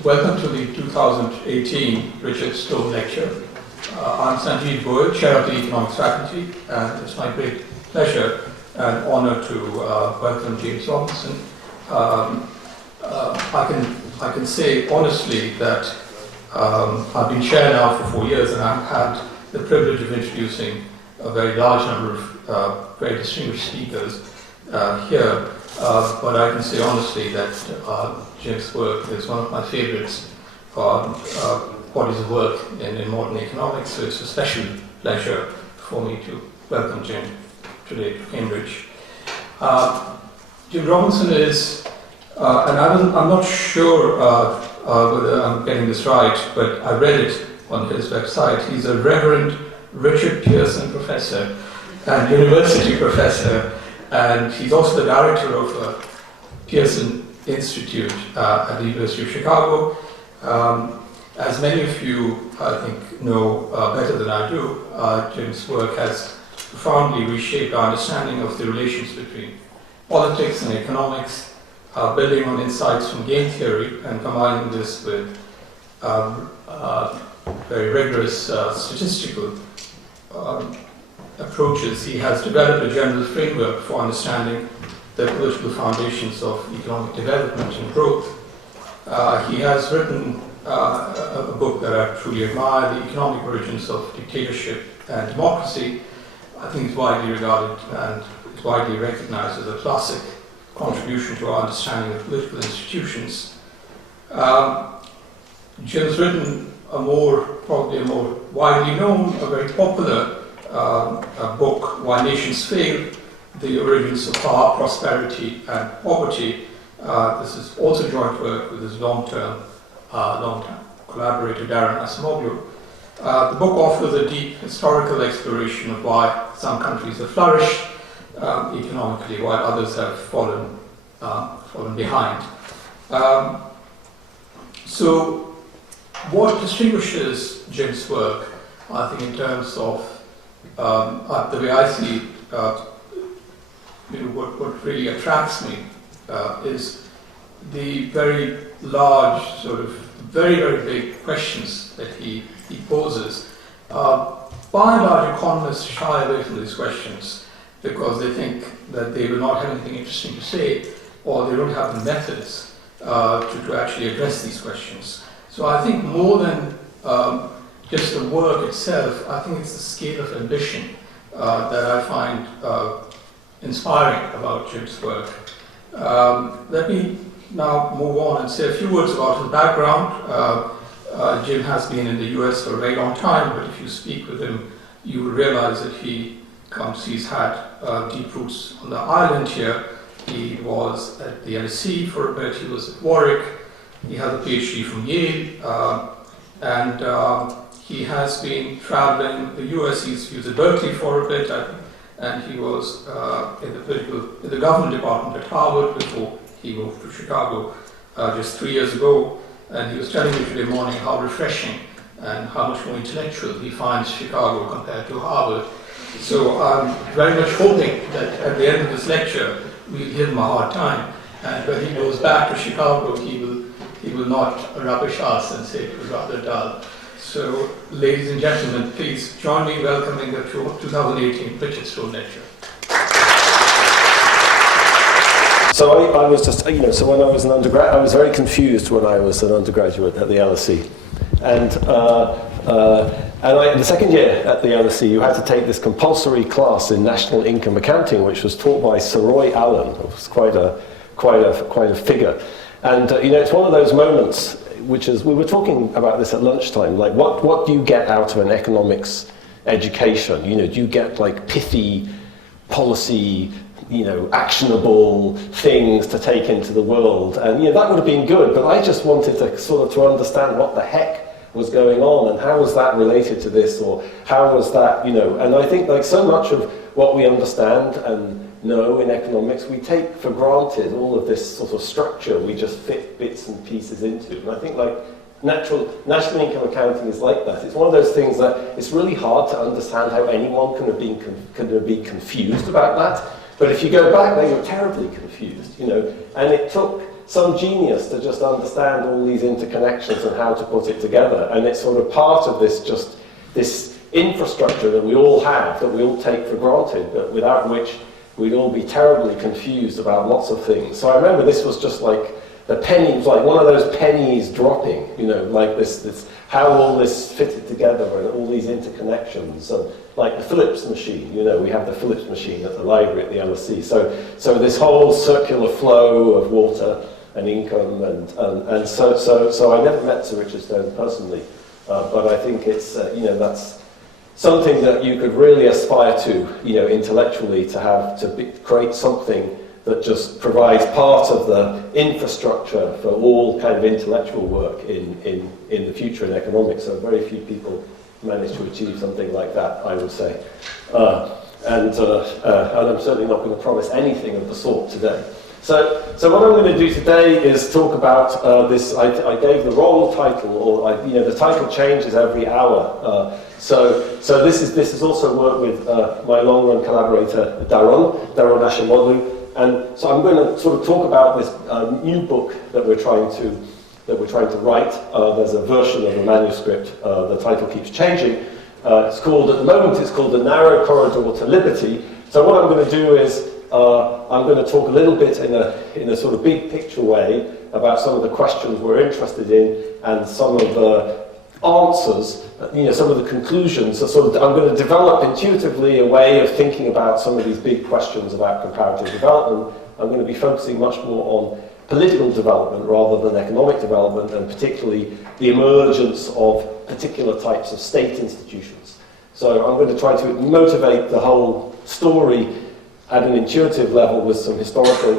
Welcome to the 2018 Richard Stone Lecture. I'm Sanjeev Goyal, Chair of the Economics Faculty, and it's my great pleasure and honor to welcome James Robinson. I can say honestly that I've been chair now for 4 years, and I've had the privilege of introducing a very large number of very distinguished speakers here. But I can say honestly that Jim's work is one of my favorites bodies of work in modern economics, so it's a special pleasure for me to welcome Jim today to Cambridge. Jim Robinson is, and I'm not sure whether I'm getting this right, but I read it on his website. He's a Reverend Richard Pearson Professor and University Professor, and he's also the director of Pearson Institute at the University of Chicago. As many of you, I think, know better than I do, Jim's work has profoundly reshaped our understanding of the relations between politics and economics, building on insights from game theory and combining this with very rigorous statistical approaches. He has developed a general framework for understanding the political foundations of economic development and growth. He has written a book that I truly admire, The Economic Origins of Dictatorship and Democracy. I think it's widely regarded and it's widely recognized as a classic contribution to our understanding of political institutions. Jim's written probably a more widely known, a very popular a book, Why Nations Fail, The Origins of Power, Prosperity and Poverty. This is also joint work with his long-term collaborator, Darren Acemoglu. The book offers a deep historical exploration of why some countries have flourished economically, while others have fallen behind. So what distinguishes Jim's work, I think, in terms of the way I see what really attracts me is the very large, sort of very, very big questions that he poses. By and large, economists shy away from these questions because they think that they will not have anything interesting to say, or they don't have the methods to actually address these questions. So I think more than just the work itself, I think it's the scale of ambition that I find inspiring about Jim's work. Let me now move on and say a few words about his background. Jim has been in the US for a very long time, but if you speak with him, you will realize that he's had deep roots on the island here. He was at the LSE for a bit, he was at Warwick, he has a PhD from Yale, and he has been traveling the US. He was at Berkeley for a bit, and he was in the government department at Harvard before he moved to Chicago just 3 years ago. And he was telling me today morning how refreshing and how much more intellectual he finds Chicago compared to Harvard. So I'm very much hoping that at the end of this lecture we'll give him a hard time, and when he goes back to Chicago he will not rubbish us and say it was rather dull. So, ladies and gentlemen, please join me in welcoming the 2018 Richard Stone Lecture. So I was just, so when I was an undergrad, I was very confused when I was an undergraduate at the LSE. And in the second year at the LSE, you had to take this compulsory class in national income accounting, which was taught by Sir Roy Allen. It was quite a figure. And it's one of those moments, which is, we were talking about this at lunchtime, like what do you get out of an economics education? Do you get like pithy policy, actionable things to take into the world? And that would have been good, but I just wanted to sort of to understand what the heck was going on and how was that related to this, or how was that, and I think like so much of what we understand and know in economics, we take for granted all of this sort of structure we just fit bits and pieces into. And I think like national income accounting is like that. It's one of those things that it's really hard to understand how anyone can be confused about that. But if you go back, they were terribly confused, and it took some genius to just understand all these interconnections and how to put it together. And it's sort of part of this infrastructure that we all have, that we all take for granted, but without which we'd all be terribly confused about lots of things. So I remember this was just like the pennies, like one of those pennies dropping, like this how all this fitted together and all these interconnections. And like the Phillips machine, we have the Phillips machine at the library at the LSE. So this whole circular flow of water and income, and so I never met Sir Richard Stone personally, but I think it's that's something that you could really aspire to, intellectually, to create something that just provides part of the infrastructure for all kind of intellectual work in the future in economics. So very few people manage to achieve something like that, I would say. And I'm certainly not going to promise anything of the sort today. So what I'm going to do today is talk about this. I gave the wrong title, or the title changes every hour. So this is also work with my long-run collaborator Daron Hashimoglu, and so I'm going to sort of talk about this new book that we're trying to write. There's a version of the manuscript. The title keeps changing. At the moment it's called The Narrow Corridor to Liberty. So what I'm going to do is I'm going to talk a little bit in a sort of big picture way about some of the questions we're interested in and some of the answers, some of the conclusions. So I'm going to develop intuitively a way of thinking about some of these big questions about comparative development. I'm going to be focusing much more on political development rather than economic development, and particularly the emergence of particular types of state institutions. So I'm going to try to motivate the whole story at an intuitive level with some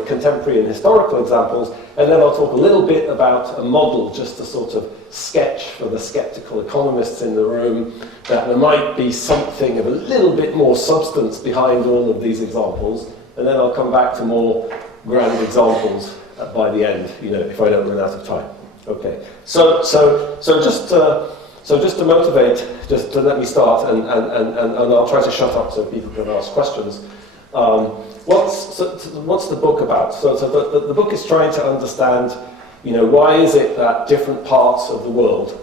contemporary and historical examples, and then I'll talk a little bit about a model, just to sort of sketch for the skeptical economists in the room that there might be something of a little bit more substance behind all of these examples, and then I'll come back to more grand examples by the end, if I don't run out of time. Okay, so just to motivate, just to let me start, and I'll try to shut up so people can ask questions. What's the book about? So the book is trying to understand, why is it that different parts of the world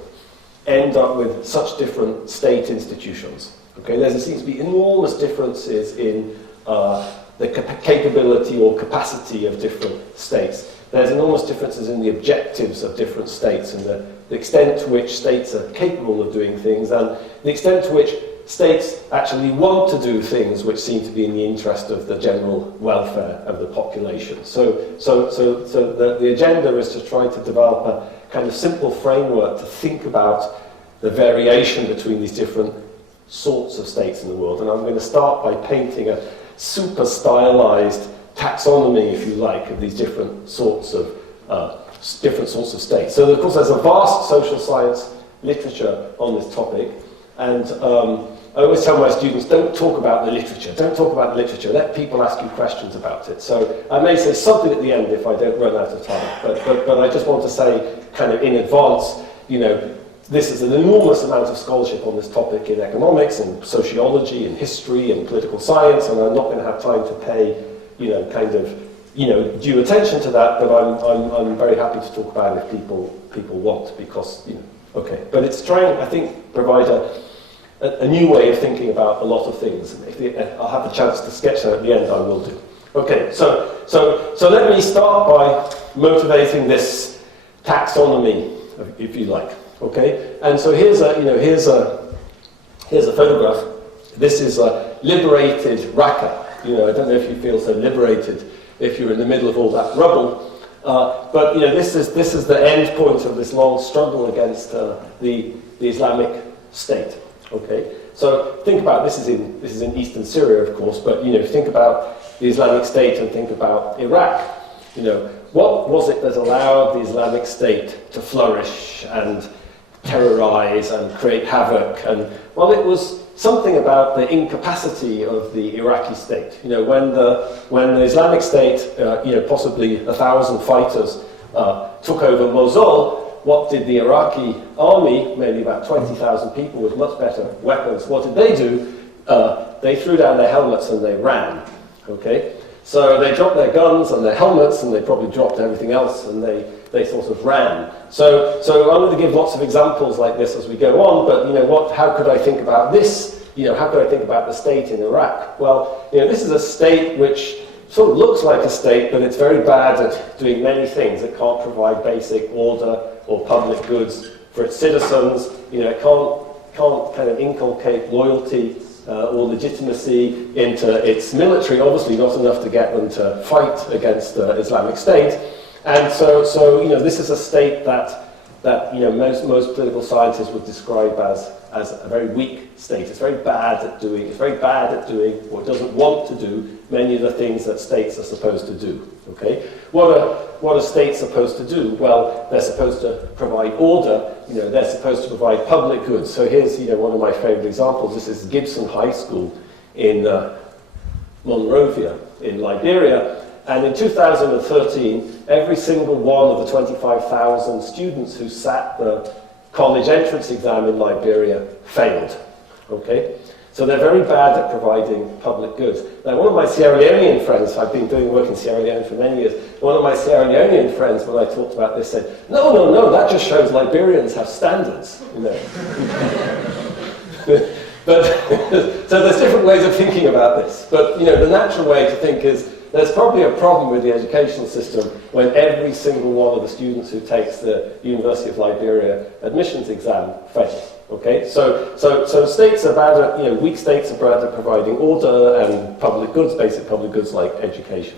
end up with such different state institutions? Okay, there seems to be enormous differences in the capability or capacity of different states. There's enormous differences in the objectives of different states and the extent to which states are capable of doing things, and the extent to which states actually want to do things which seem to be in the interest of the general welfare of the population. So the agenda is to try to develop a kind of simple framework to think about the variation between these different sorts of states in the world. And I'm going to start by painting a super stylized taxonomy, if you like, of these different sorts of states. So of course there's a vast social science literature on this topic, and I always tell my students, don't talk about the literature. Don't talk about the literature. Let people ask you questions about it. So I may say something at the end if I don't run out of time. But I just want to say, kind of in advance, this is an enormous amount of scholarship on this topic in economics and sociology and history and political science, and I'm not going to have time to pay, due attention to that. But I'm very happy to talk about it if people want, because okay. But it's trying, I think, provide a new way of thinking about a lot of things. If I'll have the chance to sketch that at the end, I will do. Okay, so let me start by motivating this taxonomy, if you like. Okay, and so here's a photograph. This is a liberated Raqqa. I don't know if you feel so liberated if you're in the middle of all that rubble. But this is the end point of this long struggle against the Islamic State. Okay, so think about this is in eastern Syria, of course, but think about the Islamic State and think about Iraq. What was it that allowed the Islamic State to flourish and terrorize and create havoc? And well, it was something about the incapacity of the Iraqi state. When the Islamic State, possibly 1,000 fighters, took over Mosul, what did the Iraqi army, maybe about 20,000 people with much better weapons, what did they do? They threw down their helmets and they ran. Okay, So they dropped their guns and their helmets, and they probably dropped everything else, and they sort of ran. So I'm going to give lots of examples like this as we go on, but how could I think about this? How could I think about the state in Iraq? Well, this is a state which sort of looks like a state, but it's very bad at doing many things. It can't provide basic order or public goods for its citizens. It can't kind of inculcate loyalty or legitimacy into its military, obviously not enough to get them to fight against the Islamic State. And so this is a state that most political scientists would describe as a very weak state. It's very bad at doing, or it doesn't want to do many of the things that states are supposed to do. Okay? What are states supposed to do? Well, they're supposed to provide order, they're supposed to provide public goods. So here's one of my favorite examples. This is Gibson High School in Monrovia in Liberia. And in 2013, every single one of the 25,000 students who sat the college entrance exam in Liberia failed. Okay? So they're very bad at providing public goods. Now, one of my Sierra Leonean friends, I've been doing work in Sierra Leone for many years, one of my Sierra Leonean friends, when I talked about this, said, no, that just shows Liberians have standards. But so there's different ways of thinking about this. But the natural way to think is there's probably a problem with the educational system when every single one of the students who takes the University of Liberia admissions exam fails. Okay, so states are bad at, weak states are bad at providing order and public goods, basic public goods like education.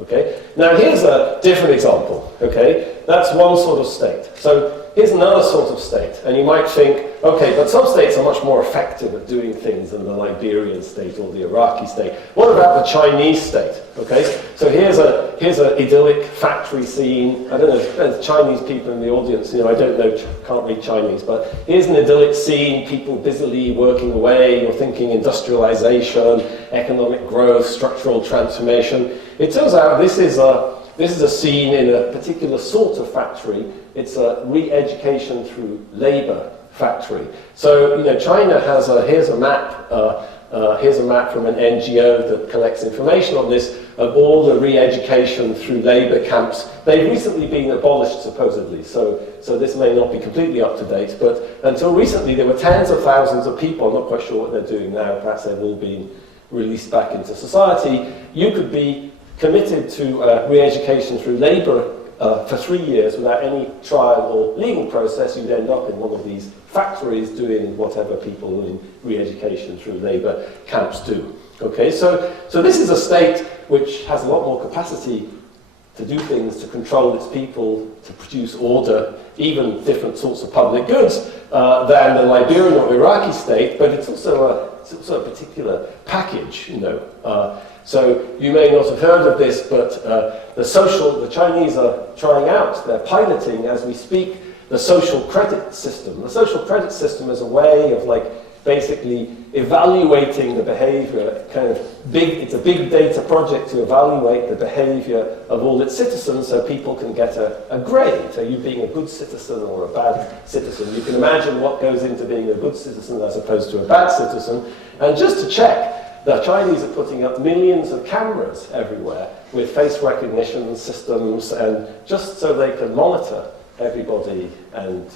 Okay, now here's a different example. Okay, that's one sort of state. So here's another sort of state, and you might think, okay, but some states are much more effective at doing things than the Liberian state or the Iraqi state. What about the Chinese state? Okay, so here's an idyllic factory scene. I don't know if there's Chinese people in the audience. I don't know, can't read Chinese, but here's an idyllic scene. People busily working away. You're thinking industrialization, economic growth, structural transformation. It turns out this is a scene in a particular sort of factory. It's a re-education through labor factory. So, China has here's a map from an NGO that collects information on this, of all the re-education through labor camps. They've recently been abolished, supposedly, so this may not be completely up to date, but until recently there were tens of thousands of people. I'm not quite sure what they're doing now. Perhaps they've all been released back into society. You could be committed to re-education through labor for 3 years without any trial or legal process. You'd end up in one of these factories doing whatever people in re-education through labor camps do. Okay, so this is a state which has a lot more capacity to do things, to control its people, to produce order, even different sorts of public goods than the Liberian or Iraqi state, but it's also a particular package, So you may not have heard of this, but the Chinese are trying out, they're piloting as we speak, the social credit system. The social credit system is a way of basically evaluating the behavior, it's a big data project to evaluate the behavior of all its citizens so people can get a grade. Are you being a good citizen or a bad citizen? You can imagine what goes into being a good citizen as opposed to a bad citizen. And just to check, the Chinese are putting up millions of cameras everywhere with face recognition systems, and just so they can monitor everybody. And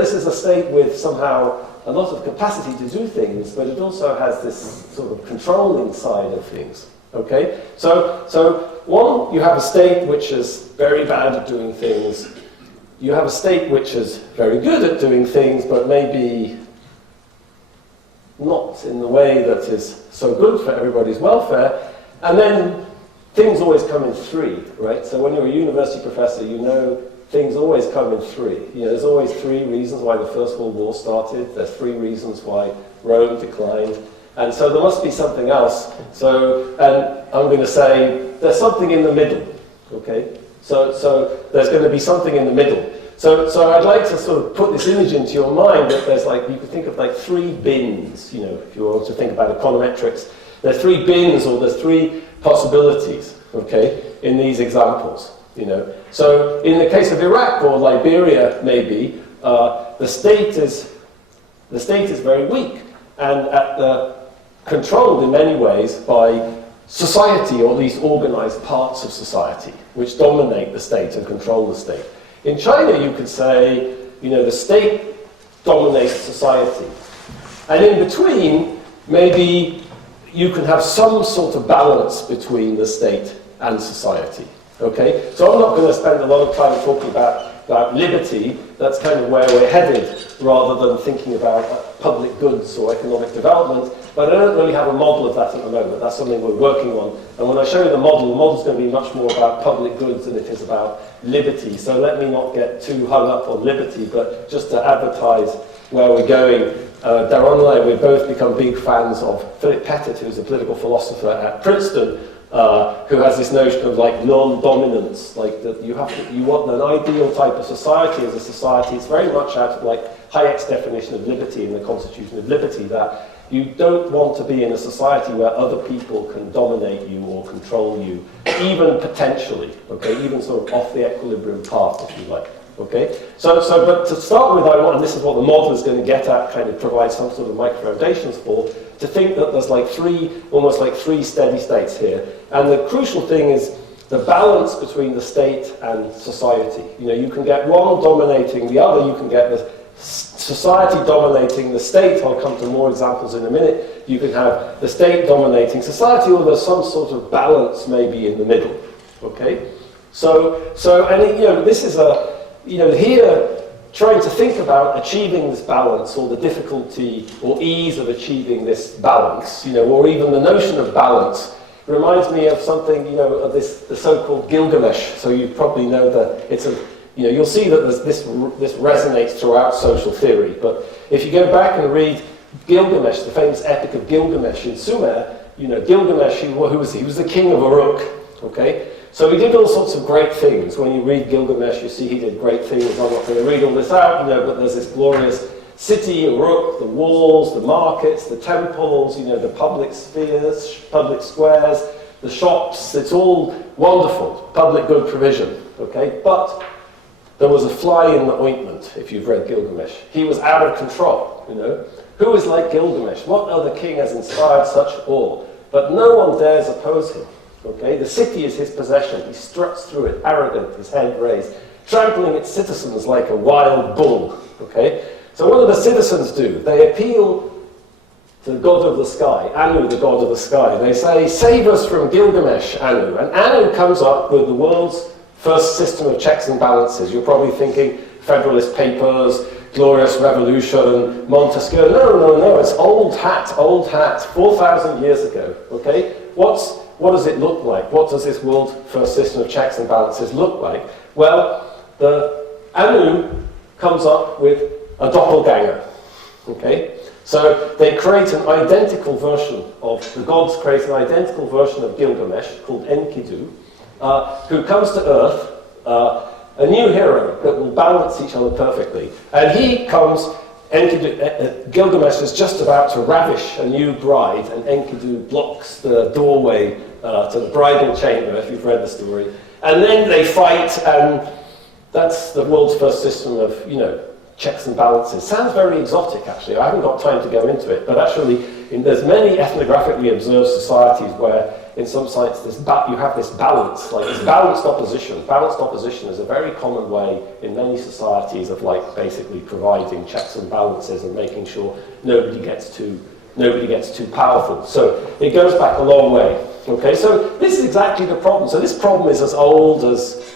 this is a state with somehow a lot of capacity to do things, but it also has this sort of controlling side of things. Okay, so one, you have a state which is very bad at doing things. You have a state which is very good at doing things, but maybe not in the way that is so good for everybody's welfare. And then things always come in three, right? So when you're a university professor, things always come in three. There's always three reasons why the First World War started. There's three reasons why Rome declined. And so there must be something else. And I'm going to say there's something in the middle, okay? So there's going to be something in the middle. So I'd like to sort of put this image into your mind that there's you could think of three bins, if you want to think about econometrics. There's three bins, or there's three possibilities, okay, in these examples, So in the case of Iraq or Liberia, maybe, the state is very weak and controlled in many ways by society, or at least organized parts of society, which dominate the state and control the state. In China, you could say, the state dominates society. And in between, maybe you can have some sort of balance between the state and society. Okay? So I'm not going to spend a lot of time talking about liberty. That's kind of where we're headed, rather than thinking about public goods or economic development. But I don't really have a model of that at the moment. That's something we're working on. And when I show you the model's going to be much more about public goods than it is about liberty. So let me not get too hung up on liberty, but just to advertise where we're going. Daron and I, we've both become big fans of Philip Pettit, who's a political philosopher at Princeton, who has this notion of like non-dominance, like that you want an ideal type of society as a society. It's very much out of like Hayek's definition of liberty in the Constitution of Liberty, that you don't want to be in a society where other people can dominate you or control you, even potentially, okay, even sort of off the equilibrium path, if you like, okay? But to start with, I want, and this is what the model is going to get at, kind of provide some sort of micro foundations for, to think that there's like almost like three steady states here. And the crucial thing is the balance between the state and society. You can get one dominating the other, you can get the society dominating the state. I'll come to more examples in a minute. You can have the state dominating society, or there's some sort of balance maybe in the middle. Okay? This is here trying to think about achieving this balance, or the difficulty or ease of achieving this balance, or even the notion of balance, reminds me of something, of the so-called Gilgamesh. So you probably know that it's you'll see that this resonates throughout social theory. But if you go back and read Gilgamesh, the famous epic of Gilgamesh in Sumer, Gilgamesh, who was he? He was the king of Uruk. Okay, so he did all sorts of great things. When you read Gilgamesh, you see he did great things. I'm not going to read all this out, but there's this glorious city, Uruk, the walls, the markets, the temples, the public spheres, public squares, the shops. It's all wonderful, public good provision. Okay, but there was a fly in the ointment, if you've read Gilgamesh. He was out of control, Who is like Gilgamesh? What other king has inspired such awe? But no one dares oppose him, okay? The city is his possession. He struts through it, arrogant, his head raised, trampling its citizens like a wild bull, okay? So what do the citizens do? They appeal to the god of the sky, Anu, the god of the sky. They say, save us from Gilgamesh, Anu. And Anu comes up with the world's first system of checks and balances. You're probably thinking Federalist Papers, Glorious Revolution, Montesquieu. No, it's old hat, 4,000 years ago, okay? What does it look like? What does this world's first system of checks and balances look like? Well, the Anu comes up with a doppelganger, okay? So they create an identical version of, the gods create an identical version of Gilgamesh called Enkidu, who comes to Earth, a new hero that will balance each other perfectly. And he comes, Gilgamesh is just about to ravish a new bride, and Enkidu blocks the doorway to the bridal chamber, if you've read the story. And then they fight, and that's the world's first system of, checks and balances. Sounds very exotic, actually. I haven't got time to go into it, but actually, there's many ethnographically observed societies where, in some sites, you have this balance, like this balanced opposition. Balanced opposition is a very common way in many societies of, basically providing checks and balances and making sure nobody gets too powerful. So it goes back a long way. Okay, so this is exactly the problem. So this problem is as old as,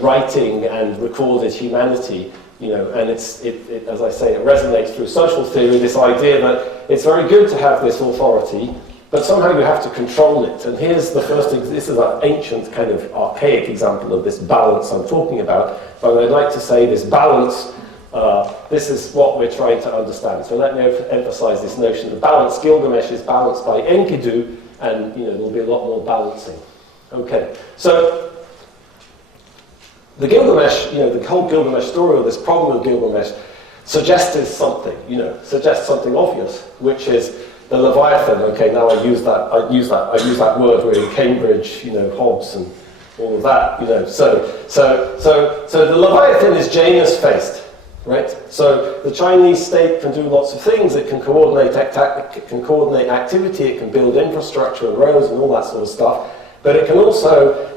writing and recorded humanity. And it, as I say, it resonates through social theory, this idea that it's very good to have this authority, but somehow you have to control it. And here's the first, this is an ancient kind of archaic example of this balance I'm talking about, but I'd like to say this balance, this is what we're trying to understand. So let me emphasize this notion of balance. Gilgamesh is balanced by Enkidu, and there'll be a lot more balancing. Okay, so the Gilgamesh, the whole Gilgamesh story, or this problem of Gilgamesh, suggests something, suggests something obvious, which is the Leviathan. Okay, now I use that word. We're in Cambridge, Hobbes and all of that, So the Leviathan is Janus faced. right? So the Chinese state can do lots of things. It can coordinate activity, it can build infrastructure and roads and all that sort of stuff, but it can also,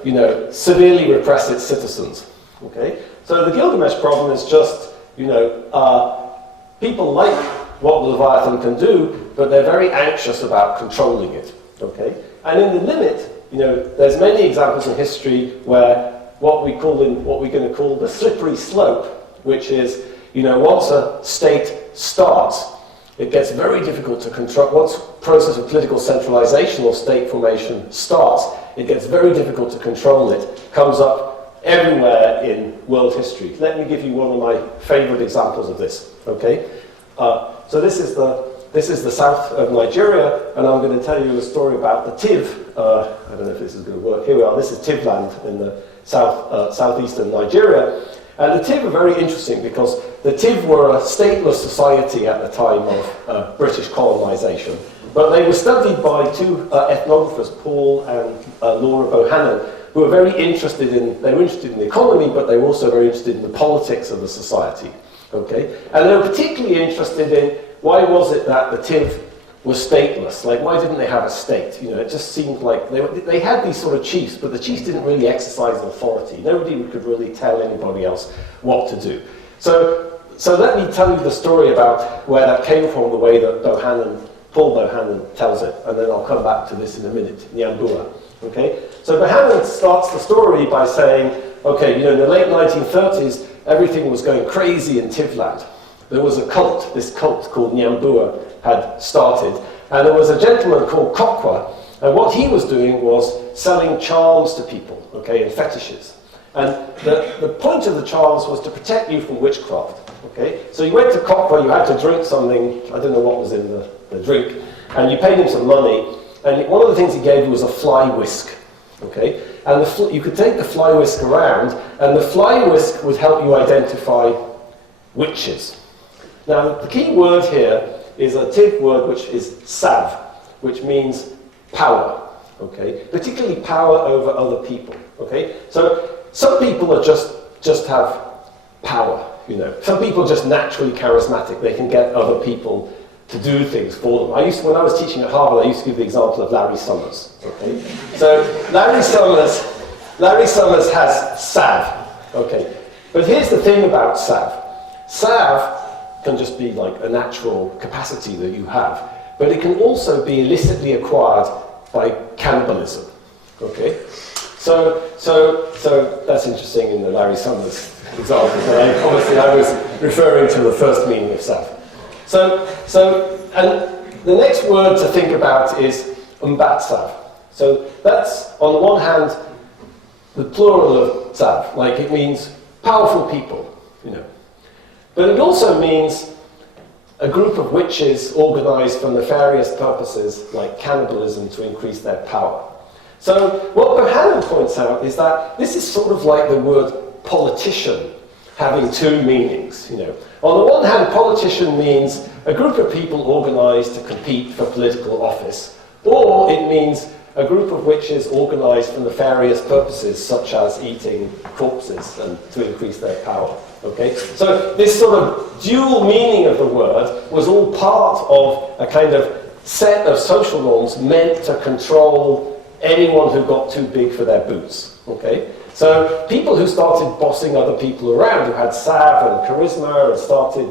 severely repress its citizens, okay? So the Gilgamesh problem is just, people like what the Leviathan can do, but they're very anxious about controlling it, okay? And in the limit, there's many examples in history where what we're going to call the slippery slope, which is, once a state starts, it gets very difficult to control. Once the process of political centralization or state formation starts, it gets very difficult to control it. Comes up everywhere in world history. Let me give you one of my favorite examples of this, okay? So this is the south of Nigeria, and I'm going to tell you a story about the Tiv. I don't know if this is going to work. Here we are. This is Tivland in the southeastern Nigeria. And the Tiv are very interesting because the Tiv were a stateless society at the time of British colonisation. But they were studied by two ethnographers, Paul and Laura Bohannon, who were very interested in the economy, but they were also very interested in the politics of the society. Okay? And they were particularly interested in why was it that the Tiv were stateless? Like, why didn't they have a state? It just seemed like they had these sort of chiefs, but the chiefs didn't really exercise authority. Nobody could really tell anybody else what to do. So let me tell you the story about where that came from, the way that Paul Bohannon tells it, and then I'll come back to this in a minute, Nyambua. Okay? So Bohannon starts the story by saying, okay, in the late 1930s, everything was going crazy in Tivland. There was a cult, this cult called Nyambua had started, and there was a gentleman called Kokwa, and what he was doing was selling charms to people, okay, and fetishes. And the point of the charms was to protect you from witchcraft, okay? So you went to Kokwa, you had to drink something, I don't know what was in the drink, and you paid him some money, and one of the things he gave you was a fly whisk, okay? And you could take the fly whisk around, and the fly whisk would help you identify witches. Now, the key word here is a Tiv word which is sav, which means power, okay? Particularly power over other people, okay? So some people are just have power, Some people are just naturally charismatic. They can get other people to do things for them. When I was teaching at Harvard, I used to give the example of Larry Summers, okay? So Larry Summers has sav, okay? But here's the thing about sav. Sav can just be like a natural capacity that you have, but it can also be illicitly acquired by cannibalism. Okay, so that's interesting in the Larry Summers example. But obviously, I was referring to the first meaning of sav. And the next word to think about is umbatsav. So that's on the one hand the plural of sav, like it means powerful people, But it also means a group of witches organized for nefarious purposes like cannibalism to increase their power. So what Bohannon points out is that this is sort of like the word politician having two meanings. On the one hand, politician means a group of people organized to compete for political office, or it means a group of witches organized for nefarious purposes such as eating corpses and to increase their power. Okay? So this sort of dual meaning of the word was all part of a kind of set of social norms meant to control anyone who got too big for their boots. Okay? So people who started bossing other people around, who had sav and charisma and started,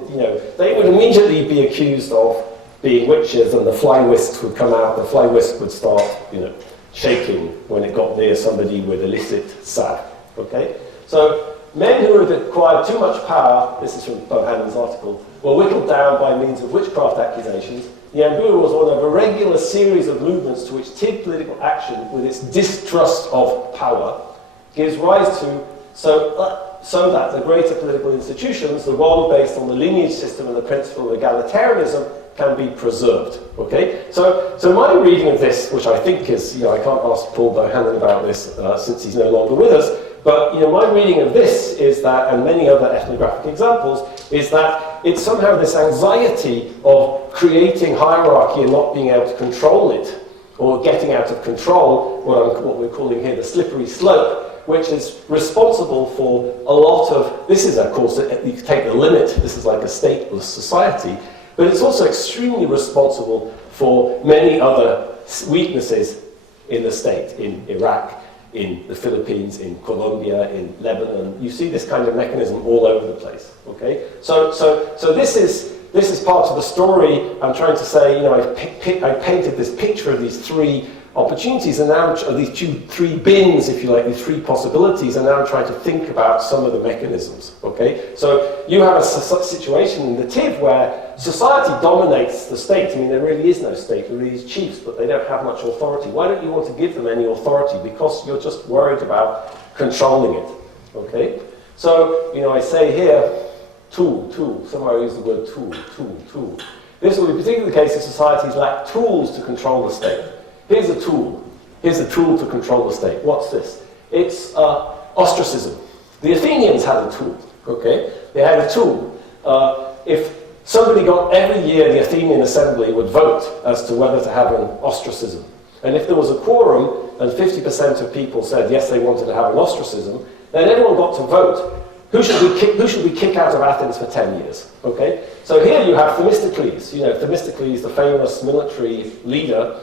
they would immediately be accused of being witches, and the fly whisks would come out. The fly whisk would start, shaking when it got near somebody with illicit sav. Okay? So men who had acquired too much power, this is from Bohannon's article, were whittled down by means of witchcraft accusations. Nyambua was one of a regular series of movements to which Tiv political action, with its distrust of power, gives rise to, so that the greater political institutions, the one based on the lineage system and the principle of egalitarianism, can be preserved. Okay? So my reading of this, which I think is, I can't ask Paul Bohannon about this since he's no longer with us, but my reading of this is that, and many other ethnographic examples, is that it's somehow this anxiety of creating hierarchy and not being able to control it, or getting out of control, what we're calling here the slippery slope, which is responsible for a lot of, this is of course, you take the limit, this is like a stateless society, but it's also extremely responsible for many other weaknesses in the state, in Iraq, in the Philippines, in Colombia, in Lebanon. You see this kind of mechanism all over the place. Okay, so this is part of the story. I'm trying to say, you know, I painted this picture of these three opportunities, and now these three bins, if you like, these three possibilities, and now I'm trying to think about some of the mechanisms. Okay, so you have a situation in the TIV where society dominates the state. I mean, there really is no state. There are these chiefs, but they don't have much authority. Why don't you want to give them any authority? Because you're just worried about controlling it. Okay, so you know, I say here, tool. Somewhere I use the word tool. This will be particularly the case if societies lack tools to control the state. Here's a tool. Here's a tool to control the state. What's this? It's ostracism. The Athenians had a tool. Okay, they had a tool. If somebody got every year, the Athenian assembly would vote as to whether to have an ostracism, and if there was a quorum and 50% of people said yes, they wanted to have an ostracism, then everyone got to vote. Who should we kick out of Athens for 10 years? Okay, so here you have Themistocles. You know, Themistocles, the famous military leader.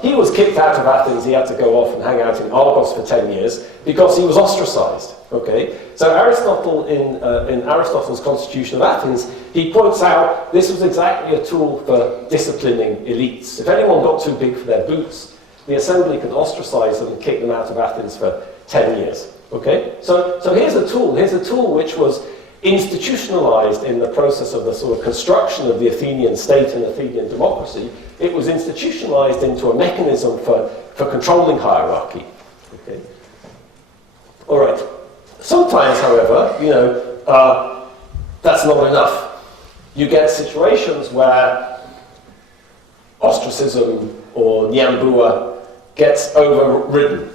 He was kicked out of Athens. He had to go off and hang out in Argos for 10 years because he was ostracized. Okay, so Aristotle in Aristotle's Constitution of Athens, he points out this was exactly a tool for disciplining elites. If anyone got too big for their boots, the assembly could ostracize them and kick them out of Athens for 10 years. Okay, so here's a tool. Here's a tool which was institutionalized in the process of the sort of construction of the Athenian state and Athenian democracy. It was institutionalized into a mechanism for controlling hierarchy. Okay. All right. Sometimes, however, you know, that's not enough. You get situations where ostracism or nyambua gets overridden.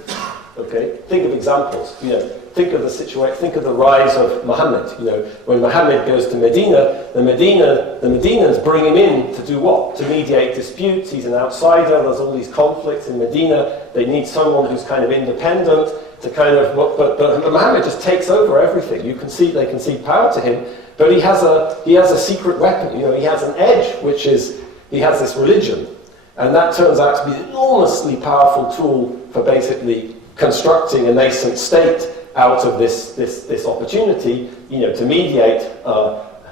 Okay. Think of examples. You know, think of the situation. Think of the rise of Muhammad. You know, when Muhammad goes to Medina, the Medinas bring him in to do what? To mediate disputes. He's an outsider. There's all these conflicts in Medina. They need someone who's kind of independent to kind of. But Muhammad just takes over everything. You can see they can see power to him, but he has a secret weapon. You know, he has an edge, which is he has this religion, and that turns out to be an enormously powerful tool for basically constructing a nascent state out of this opportunity, you know, to mediate,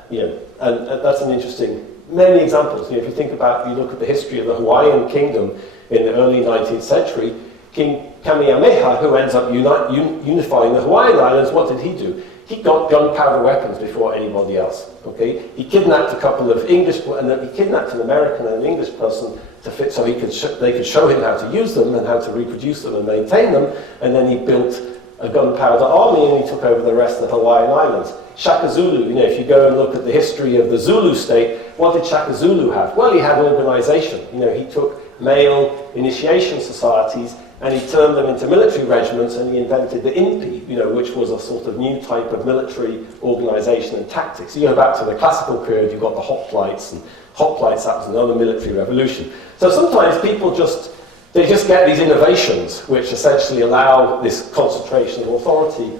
you know, and that's an interesting, many examples. You know, if you think about, you look at the history of the Hawaiian kingdom in the early 19th century, King Kamehameha, who ends up unifying the Hawaiian Islands, what did he do? He got gunpowder weapons before anybody else. Okay, he kidnapped a couple of English, and then he kidnapped an American and an English person to fit, so they could show him how to use them and how to reproduce them and maintain them, and then he built a gunpowder army and he took over the rest of the Hawaiian Islands. Shaka Zulu, you know, if you go and look at the history of the Zulu state, what did Shaka Zulu have? Well, he had organization. You know, he took male initiation societies and he turned them into military regiments, and he invented the impi, you know, which was a sort of new type of military organization and tactics. You go back to the classical period, you've got the hoplites, and hoplites, that was another military revolution. So sometimes people they just get these innovations which essentially allow this concentration of authority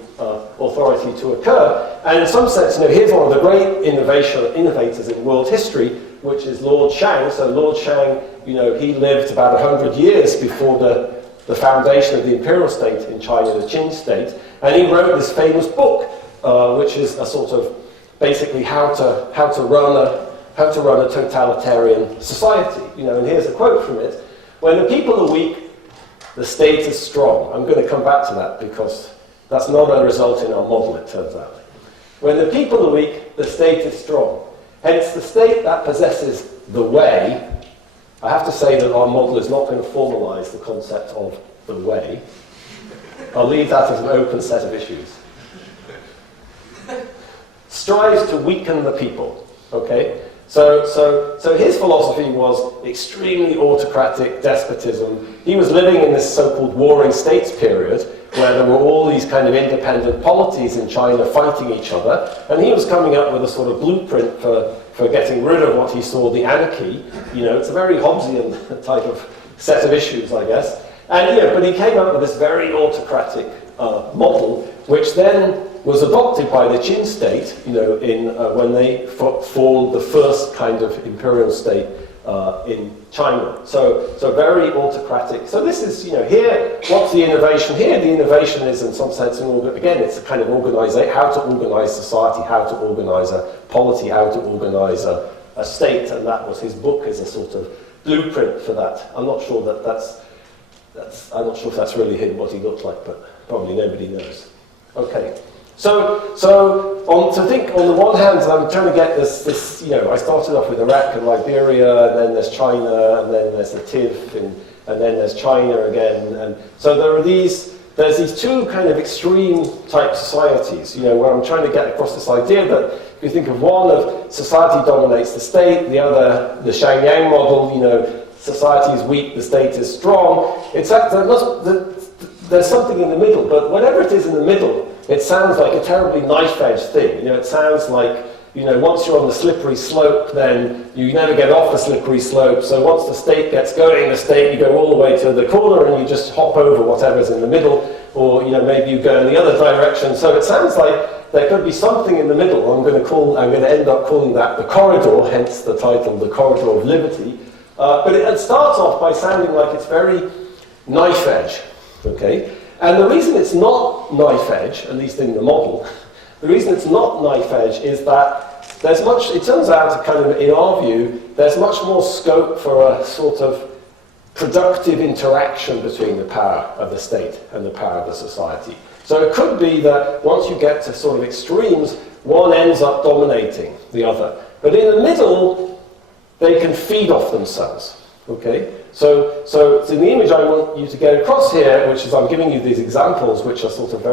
to occur. And in some sense, you know, here's one of the great innovators in world history, which is Lord Shang. So Lord Shang, you know, he lived about 100 years before the foundation of the imperial state in China, the Qin state, and he wrote this famous book, which is a sort of basically how to run a totalitarian society. You know, and here's a quote from it. When the people are weak, the state is strong. I'm going to come back to that because that's not a result in our model, it turns out. When the people are weak, the state is strong. Hence, the state that possesses the way, I have to say that our model is not going to formalize the concept of the way. I'll leave that as an open set of issues. Strives to weaken the people, okay? So his philosophy was extremely autocratic despotism. He was living in this so-called warring states period where there were all these kind of independent polities in China fighting each other, and he was coming up with a sort of blueprint for getting rid of what he saw the anarchy. You know, it's a very Hobbesian type of set of issues, I guess. And but he came up with this very autocratic model, which then was adopted by the Qin state, when they formed the first kind of imperial state in China. So very autocratic. So this is, here, what's the innovation here? The innovation is, in some sense, again, it's a kind of how to organize society, how to organize a polity, how to organize a state, and that was his book is a sort of blueprint for that. I'm not sure I'm not sure if that's really him, what he looked like, but probably nobody knows. Okay. So to think on the one hand, I'm trying to get this, I started off with Iraq and Liberia, and then there's China, and then there's the TIF, and then there's China again. And so there's these two kind of extreme type societies, where I'm trying to get across this idea that if you think of one of society dominates the state, the other, the Shangyang model, society is weak, the state is strong. There's something in the middle, but whatever it is in the middle, it sounds like a terribly knife-edge thing. It sounds like, once you're on the slippery slope, then you never get off the slippery slope. So once the state gets going, you go all the way to the corner and you just hop over whatever's in the middle, or maybe you go in the other direction. So it sounds like there could be something in the middle. I'm going to end up calling that the corridor, hence the title, The Corridor of Liberty. But it starts off by sounding like it's very knife-edge, okay? And the reason it's not knife-edge, at least in the model, the reason it's not knife-edge is that it turns out, kind of in our view, there's much more scope for a sort of productive interaction between the power of the state and the power of the society. So it could be that once you get to sort of extremes, one ends up dominating the other. But in the middle, they can feed off themselves, okay? So in the image I want you to get across here, which is I'm giving you these examples, which are sort of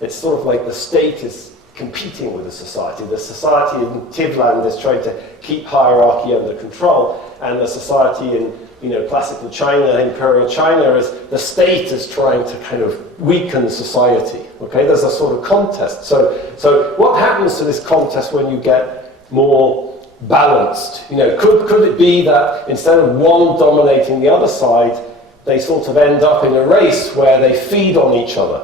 it's sort of like the state is competing with the society. The society in Tivland is trying to keep hierarchy under control, and the society in classical China, imperial China, is the state is trying to kind of weaken society. Okay, there's a sort of contest. So what happens to this contest when you get more balanced? Could it be that instead of one dominating the other side, they sort of end up in a race where they feed on each other?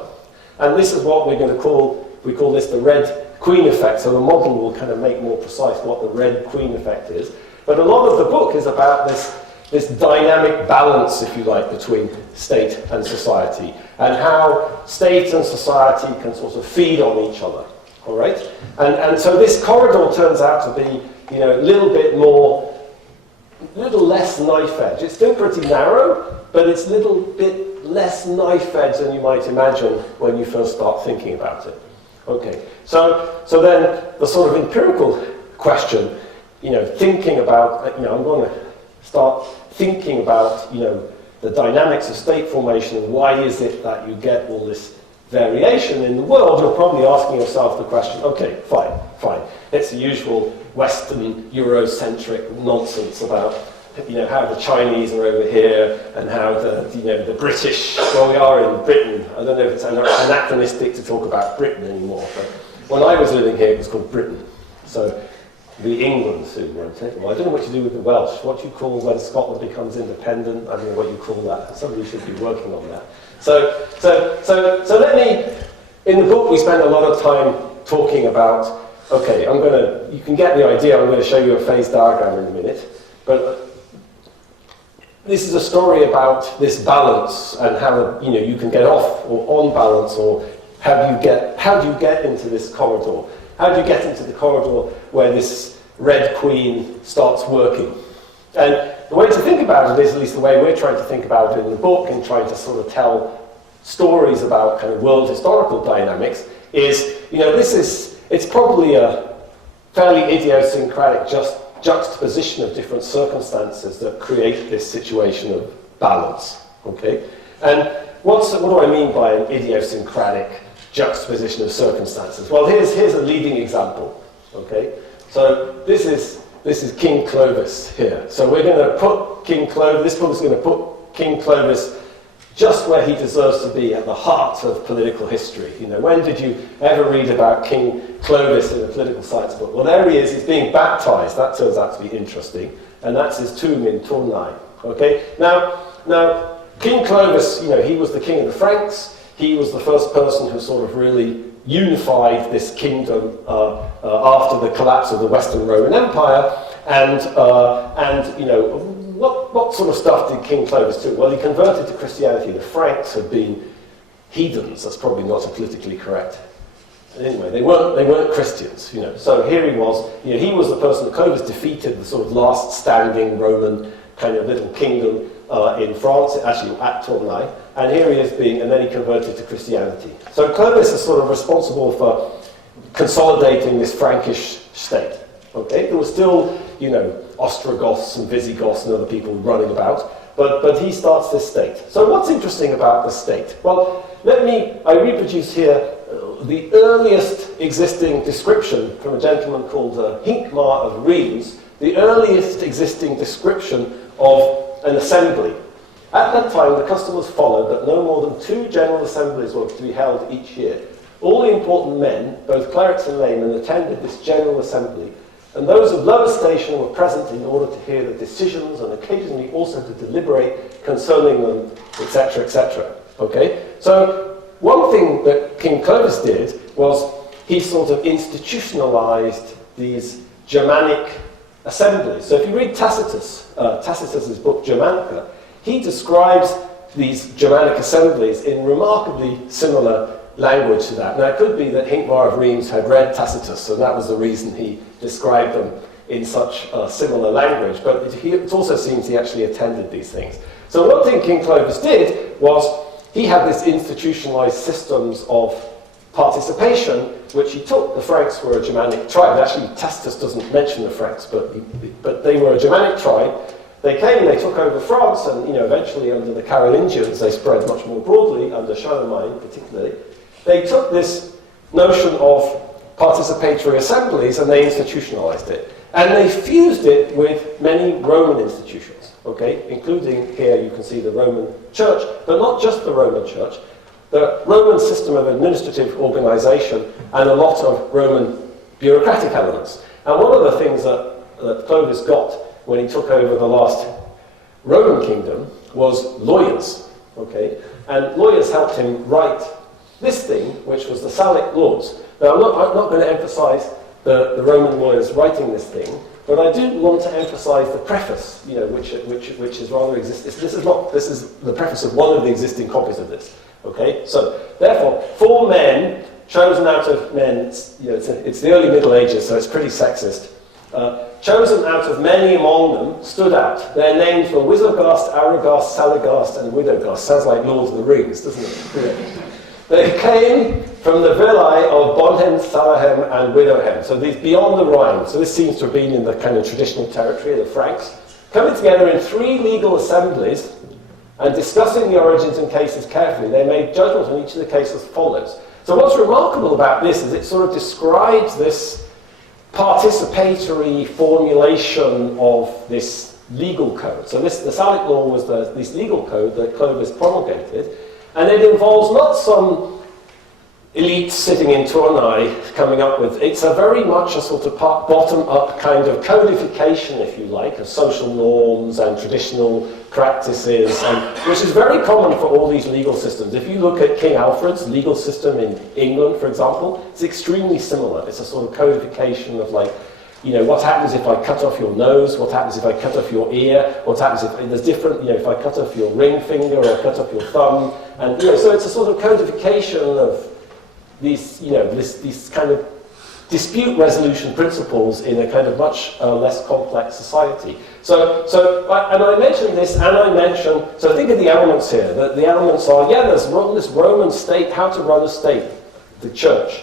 And this is what we call this the red queen effect. So the model will kind of make more precise what the red queen effect is. But a lot of the book is about this dynamic balance, if you like, between state and society, and how state and society can sort of feed on each other. All right? And so this corridor turns out to be a little less knife edge. It's still pretty narrow, but it's a little bit less knife edge than you might imagine when you first start thinking about it. Okay, so then the sort of empirical question, thinking about, I'm going to start thinking about, the dynamics of state formation and why is it that you get all this variation in the world. You're probably asking yourself the question, okay, fine. It's the usual Western Eurocentric nonsense about how the Chinese are over here and how the British, well, we are in Britain. I don't know if it's anachronistic to talk about Britain anymore, but when I was living here it was called Britain. So the England soon, won't it? Well, I don't know what you do with the Welsh. What do you call when Scotland becomes independent? I don't know what you call that. Somebody should be working on that. So let me, in the book we spend a lot of time talking about, okay, you can get the idea, I'm going to show you a phase diagram in a minute, but this is a story about this balance and how you can get off or on balance, or how do you get into this corridor? How do you get into the corridor where this red queen starts working? And the way to think about it is, at least the way we're trying to think about it in the book and trying to sort of tell stories about kind of world historical dynamics, is, it's probably a fairly idiosyncratic juxtaposition of different circumstances that create this situation of balance, okay? And what do I mean by an idiosyncratic juxtaposition of circumstances? Well, here's a leading example, okay? So this is King Clovis here. So we're going to put King Clovis, this book is going to put King Clovis just where he deserves to be, at the heart of political history. When did you ever read about King Clovis in a political science book? Well, there he is, he's being baptized. That turns out to be interesting. And that's his tomb in Tournai. Okay? Now, King Clovis, he was the king of the Franks. He was the first person who sort of really unified this kingdom after the collapse of the Western Roman Empire. And what sort of stuff did King Clovis do? Well, he converted to Christianity. The Franks had been heathens. That's probably not politically correct. Anyway, they weren't Christians, So here he was. He was the person that Clovis defeated, the sort of last standing Roman kind of little kingdom in France, actually at Tournai. And here he is and then he converted to Christianity. So Clovis is sort of responsible for consolidating this Frankish state. Okay, there were still, Ostrogoths and Visigoths and other people running about, but he starts this state. So what's interesting about the state? Well, I reproduce here the earliest existing description from a gentleman called Hincmar of Reims, the earliest existing description of an assembly. At that time, the custom was followed that no more than 2 general assemblies were to be held each year. All the important men, both clerics and laymen, attended this general assembly, and those of lower station were present in order to hear the decisions and occasionally also to deliberate concerning them, etc., etc. Okay? So one thing that King Clovis did was he sort of institutionalized these Germanic assemblies. So if you read Tacitus's book Germanica, he describes these Germanic assemblies in remarkably similar language to that. Now, it could be that Hincmar of Reims had read Tacitus, and that was the reason he described them in such similar language, but it also seems he actually attended these things. So one thing King Clovis did was he had this institutionalized systems of participation, which he took. The Franks were a Germanic tribe. Actually, Tacitus doesn't mention the Franks, but they were a Germanic tribe. They came, they took over France, and eventually under the Carolingians, they spread much more broadly, under Charlemagne particularly. They took this notion of participatory assemblies and they institutionalized it. And they fused it with many Roman institutions, okay, including here you can see the Roman Church, but not just the Roman Church, the Roman system of administrative organization and a lot of Roman bureaucratic elements. And one of the things that Clovis got when he took over the last Roman kingdom was lawyers, okay? And lawyers helped him write this thing, which was the Salic Laws. Now, I'm not going to emphasize the Roman lawyers writing this thing, but I do want to emphasize the preface, which is rather existing. This is the preface of one of the existing copies of this. Okay, so therefore, 4 men chosen out of men. It's the early Middle Ages, so it's pretty sexist. Chosen out of many among them stood out. Their names were Wisogast, Aragast, Saligast, and Widogast. Sounds like Lord of the Rings, doesn't it? They came from the villae of Bonhem, Salahem, and Widowhem. So these beyond the Rhine. So this seems to have been in the kind of traditional territory of the Franks. Coming together in 3 legal assemblies and discussing the origins and cases carefully, they made judgment on each of the cases as follows. So what's remarkable about this is it sort of describes this participatory formulation of this legal code. So the Salic Law was this legal code that Clovis promulgated, and it involves not some elite sitting in Tournai coming up with, it's a very much a sort of bottom-up kind of codification, if you like, of social norms and traditional practices, which is very common for all these legal systems. If you look at King Alfred's legal system in England, for example, it's extremely similar. It's a sort of codification of what happens if I cut off your nose, what happens if I cut off your ear, what happens if there's different, if I cut off your ring finger or cut off your thumb, and so it's a sort of codification of these, these kind of dispute resolution principles in a kind of much less complex society. So I mentioned this, and so think of the elements here. The elements are, there's this Roman state, how to run a state, the church,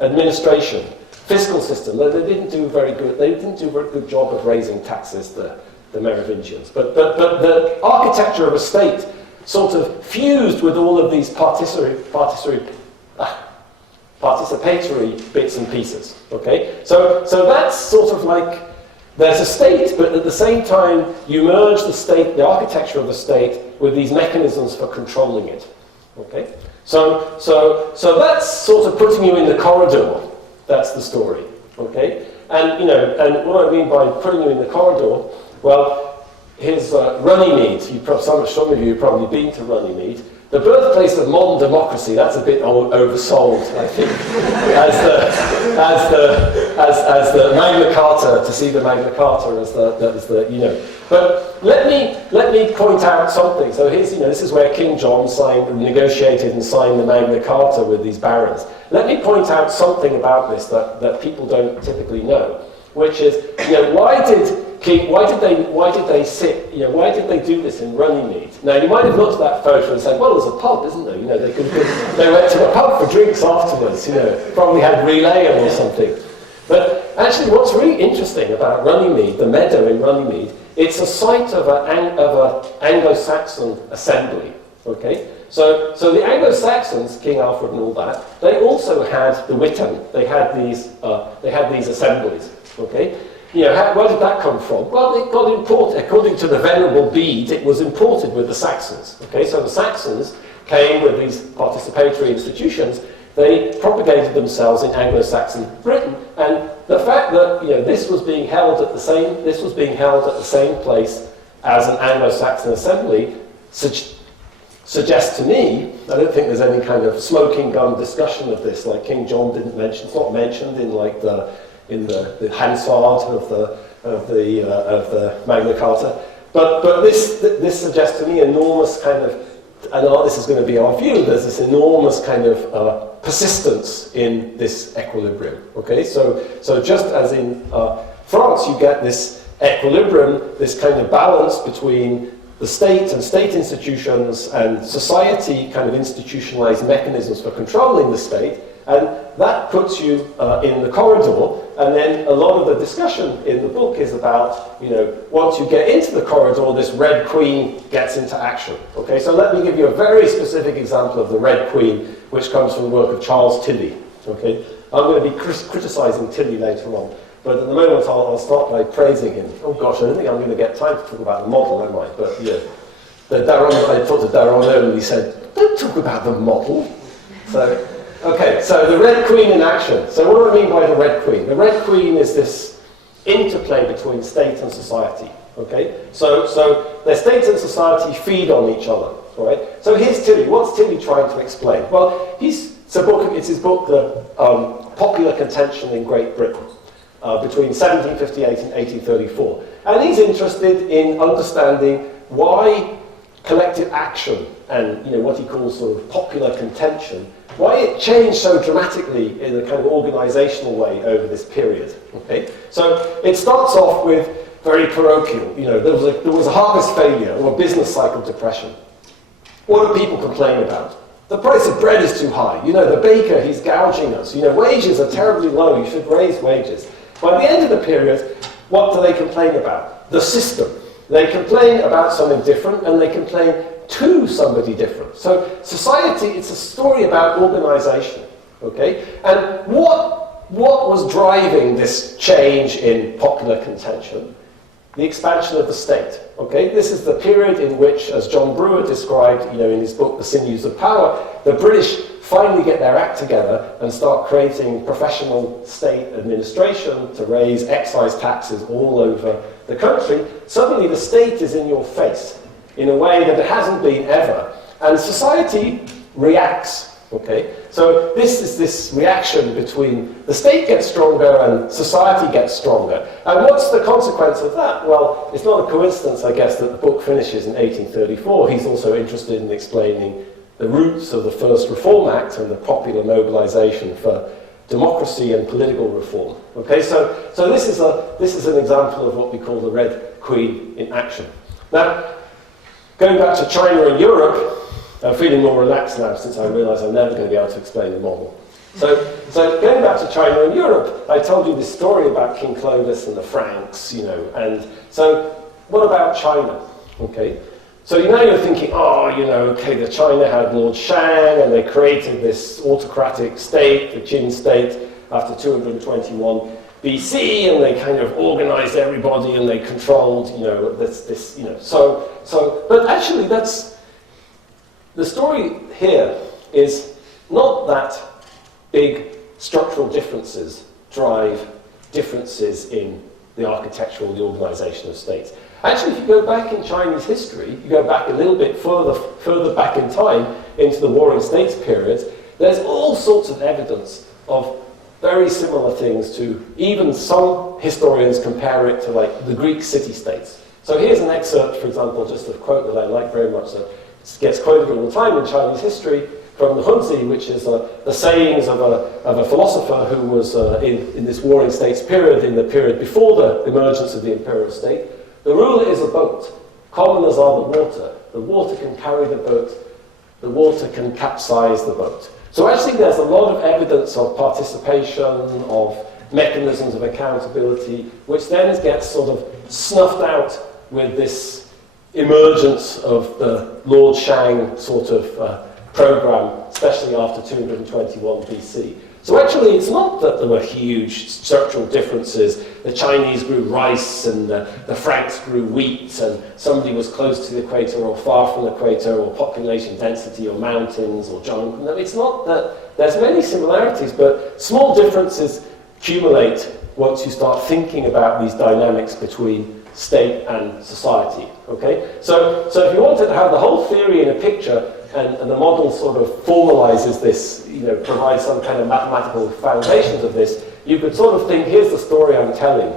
administration, fiscal system. They didn't do a very good job of raising taxes, the Merovingians. But the architecture of a state sort of fused with all of these participatory bits and pieces. Okay, so that's sort of like there's a state, but at the same time you merge the state, the architecture of the state, with these mechanisms for controlling it. Okay, so that's sort of putting you in the corridor. That's the story. Okay, and what I mean by putting you in the corridor, well, his Runnymede. Some of you have probably been to Runnymede. The birthplace of modern democracy, that's a bit oversold, I think, as the Magna Carta, to see the Magna Carta as the But let me point out something. So here's, this is where King John negotiated and signed the Magna Carta with these barons. Let me point out something about this that people don't typically know, which is, why did they do this in Runnymede? Now, you might have looked at that photo and said, well, there's a pub, isn't there? They went to a pub for drinks afterwards, probably had relay or something. But actually, what's really interesting about Runnymede, the meadow in Runnymede, it's a site of an Anglo-Saxon assembly, okay? So the Anglo-Saxons, King Alfred and all that, they also had the Witan. They had these assemblies, okay? Where did that come from? Well, it got imported. According to the Venerable Bede, it was imported with the Saxons. Okay, so the Saxons came with these participatory institutions. They propagated themselves in Anglo-Saxon Britain, and the fact that this was being held at the same place as an Anglo-Saxon assembly suggests to me, I don't think there's any kind of smoking gun discussion of this, like King John didn't mention. It's not mentioned in the Hansard of the Magna Carta, but this suggests to me enormous kind of, and this is going to be our view. There's this enormous kind of persistence in this equilibrium. Okay, so just as in France, you get this equilibrium, this kind of balance between the state and state institutions and society kind of institutionalized mechanisms for controlling the state. And that puts you in the corridor, and then a lot of the discussion in the book is about, once you get into the corridor, this Red Queen gets into action. Okay, so let me give you a very specific example of the Red Queen, which comes from the work of Charles Tilly. Okay, I'm going to be criticizing Tilly later on, but at the moment I'll start by praising him. Oh gosh, I don't think I'm going to get time to talk about the model, am I? But yeah, I talked to Daron and he said, don't talk about the model. Okay, so the Red Queen in action. So what do I mean by the Red Queen? The Red Queen is this interplay between state and society. Okay, so the state and society feed on each other. All right. So here's Tilly. What's Tilly trying to explain? Well, it's his book, The Popular Contention in Great Britain, between 1758 and 1834, and he's interested in understanding why collective action and what he calls sort of popular contention, why it changed so dramatically in a kind of organizational way over this period. Okay, so it starts off with very parochial. There was a harvest failure or a business cycle depression. What do people complain about? The price of bread is too high. The baker, he's gouging us. Wages are terribly low. You should raise wages. By the end of the period, what do they complain about? The system. They complain about something different, and they complain to somebody different. So society, it's a story about organization, okay? And what was driving this change in popular contention? The expansion of the state, okay? This is the period in which, as John Brewer described, in his book, The Sinews of Power, the British finally get their act together and start creating professional state administration to raise excise taxes all over the country. Suddenly the state is in your face in a way that it hasn't been ever. And society reacts, okay? So this is this reaction between the state gets stronger and society gets stronger. And what's the consequence of that? Well, it's not a coincidence, I guess, that the book finishes in 1834. He's also interested in explaining the roots of the First Reform Act and the popular mobilization for democracy and political reform. Okay, so this is an example of what we call the Red Queen in action. Now, going back to China and Europe, I'm feeling more relaxed now since I realise I'm never going to be able to explain the model. So going back to China and Europe, I told you this story about King Clovis and the Franks, and so what about China? Okay, so you're thinking, the China had Lord Shang, and they created this autocratic state, the Qin state, after 221 BC, and they kind of organized everybody, and they controlled, but actually the story here is not that big structural differences drive differences in the architecture or the organization of states. Actually, if you go back in Chinese history, you go back a little bit further back in time into the Warring States periods, there's all sorts of evidence of very similar things to, even some historians compare it to like the Greek city-states. So here's an excerpt, for example, just a quote that I like very much that gets quoted all the time in Chinese history from the Hunzi, which is the sayings of a philosopher who was in this Warring States period, in the period before the emergence of the imperial state. The ruler is a boat. Commoners are the water. The water can carry the boat. The water can capsize the boat. So actually there's a lot of evidence of participation, of mechanisms of accountability, which then gets sort of snuffed out with this emergence of the Lord Shang sort of program, especially after 221 BC. So actually it's not that there were huge structural differences. The Chinese grew rice and the Franks grew wheat, and somebody was close to the equator or far from the equator, or population density or mountains or jungle. No, it's not that. There's many similarities, but small differences accumulate once you start thinking about these dynamics between state and society. Okay? So if you wanted to have the whole theory in a picture, and the model sort of formalizes this, provides some kind of mathematical foundations of this, you could sort of think, here's the story I'm telling,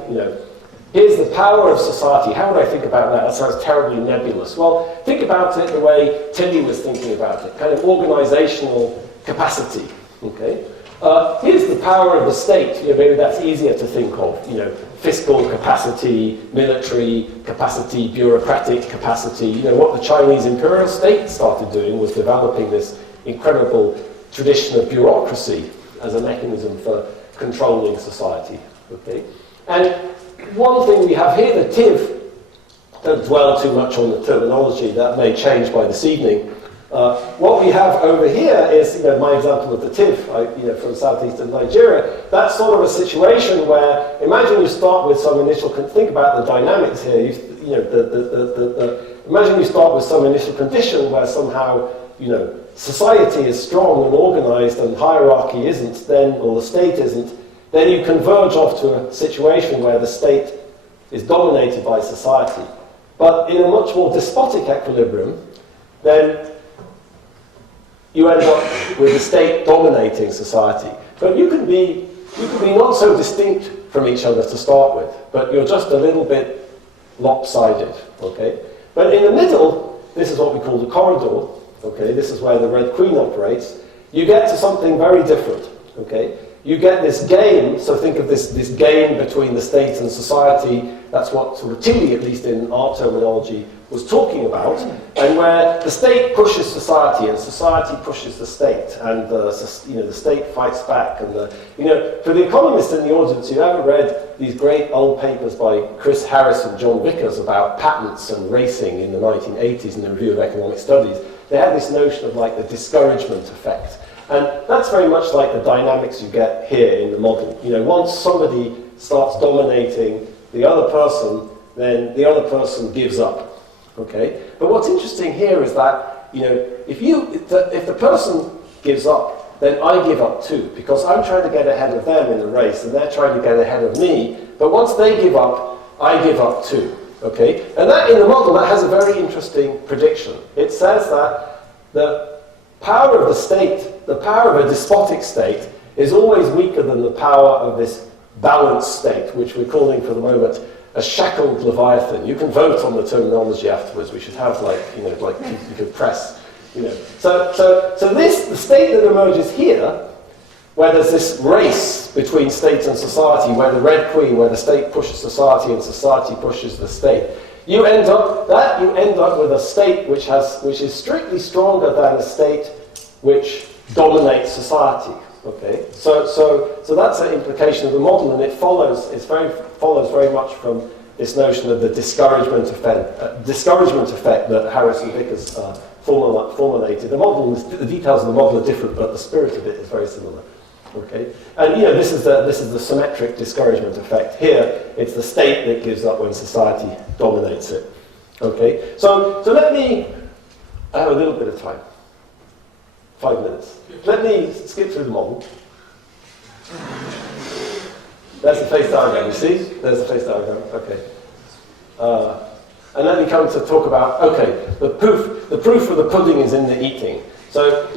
here's the power of society. How would I think about that? That sounds terribly nebulous. Well, think about it the way Tilly was thinking about it, kind of organizational capacity, okay? Here's the power of the state. Maybe that's easier to think of, fiscal capacity, military capacity, bureaucratic capacity. What the Chinese imperial state started doing was developing this incredible tradition of bureaucracy as a mechanism for controlling society. Okay? And one thing we have here, the TIV, don't dwell too much on the terminology, that may change by this evening. What we have over here is, my example of the TIV, from southeastern Nigeria. That's sort of a situation where, imagine you start with some initial, think about the dynamics here. Imagine you start with some initial condition where somehow, society is strong and organized and hierarchy isn't, or the state isn't. Then you converge off to a situation where the state is dominated by society. But in a much more despotic equilibrium, then you end up with the state dominating society. But you can be not so distinct from each other to start with, but you're just a little bit lopsided, okay? But in the middle, this is what we call the corridor, okay? This is where the Red Queen operates. You get to something very different, okay? You get this game, so think of this game between the state and society. That's what sort of Tilly, at least in our terminology, was talking about, and where the state pushes society and society pushes the state, and the state fights back. And for the economists in the audience, you ever read these great old papers by Chris Harris and John Vickers about patents and racing in the 1980s in the Review of Economic Studies? They had this notion of like the discouragement effect. And that's very much like the dynamics you get here in the model. Once somebody starts dominating the other person, then the other person gives up. Okay? But what's interesting here is that, if the person gives up, then I give up too, because I'm trying to get ahead of them in the race, and they're trying to get ahead of me. But once they give up, I give up too. Okay? And that, in the model, that has a very interesting prediction. It says that the power of the state, the power of a despotic state, is always weaker than the power of this balanced state, which we're calling for the moment a shackled Leviathan. You can vote on the terminology afterwards. We should have you could press, So the state that emerges here, where there's this race between state and society, where the Red Queen, where the state pushes society and society pushes the state, you end up with a state which is strictly stronger than a state which dominates society. Okay, so that's an implication of the model, and it follows very much from this notion of the discouragement effect that Harris and Vickers formulated. The details of the model are different, but the spirit of it is very similar. Okay, and this is the symmetric discouragement effect. Here, it's the state that gives up when society dominates it. Okay, so let me. I have a little bit of time. 5 minutes. Let me skip through the model. There's the face diagram, you see? There's the face diagram, okay. And then we come to talk about, okay, the proof of the pudding is in the eating. So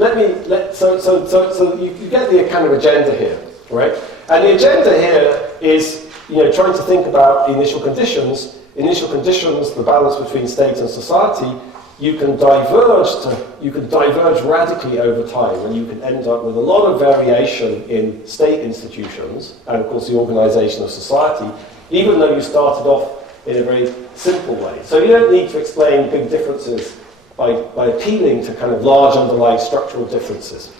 so you get the kind of agenda here, right? And the agenda here is, trying to think about initial conditions. Initial conditions, the balance between state and society. You can diverge radically over time, and you can end up with a lot of variation in state institutions, and of course the organisation of society, even though you started off in a very simple way. So you don't need to explain big differences by appealing to kind of large underlying structural differences.